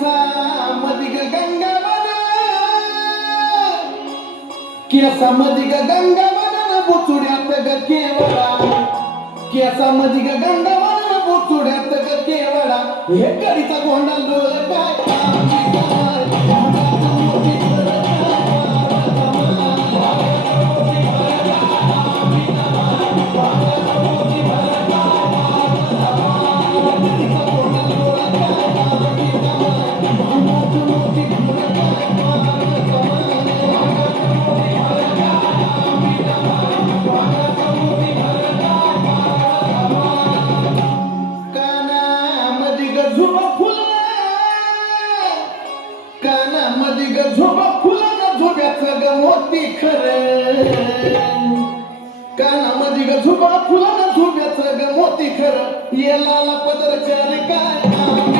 केसा मधिक गंगा केसा मधिक गंगा बनन बुचुड्यात ग केवळा केसा मधिक गंगा बनन बुचुड्यात ग केवळा हे करीचा गोंडा डोळ काय होती खरे का खर कानामध्ये ग झुपा फुला झुप्याच ग मोती खर. येला रे काय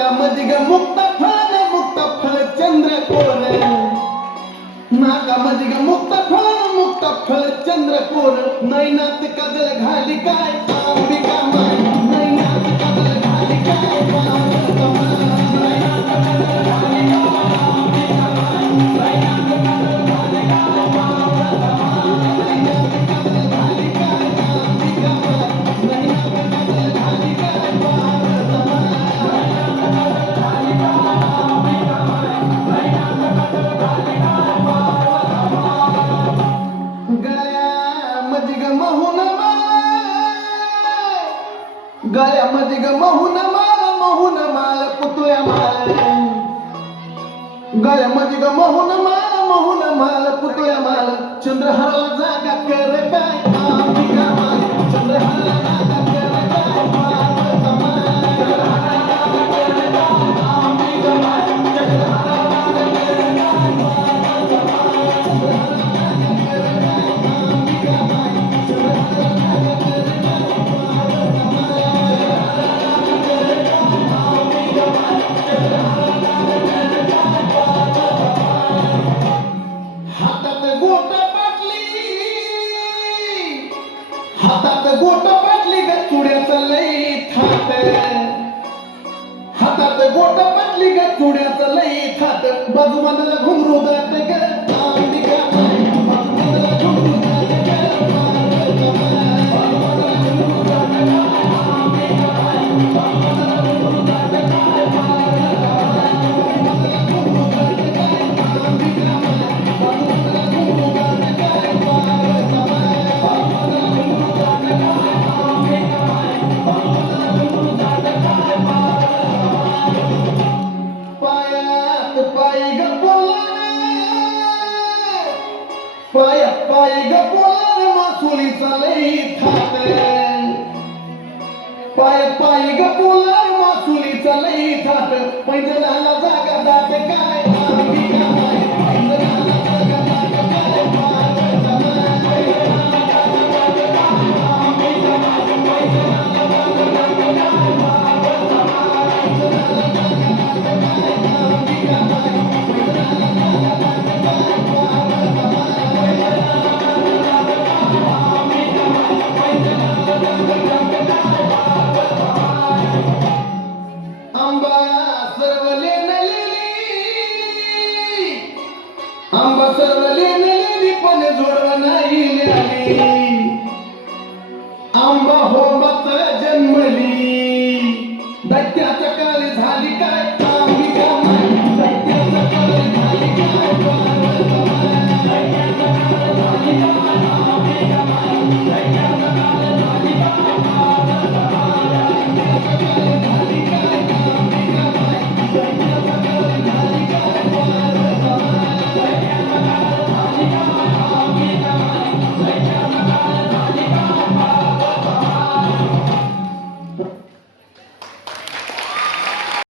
नागामध्ये मुक्त फळ मुक्त फळ चंद्र कोण नागामध्ये मुक्त फळ मुक्त फळ चंद्र कोण नैनात कजल घाली काय? गळ्यामध्ये ग महून माल महून माल पुतळ्या माल गळ्यामध्ये ग महून माल महून माल पुतळ्या माल चंद्रहरा जागा कर काय हातात गोट पाटली. हातात गोट पाटली ग चुड्याचं लई थाट. हातात गोट पाटली ग चुड्याचं लई थाट. बाजू बाजूला घुमरू जात ग. पाय पाय ग पुलार मासुलीचा लई थाट पैजनाला जागा दाते काय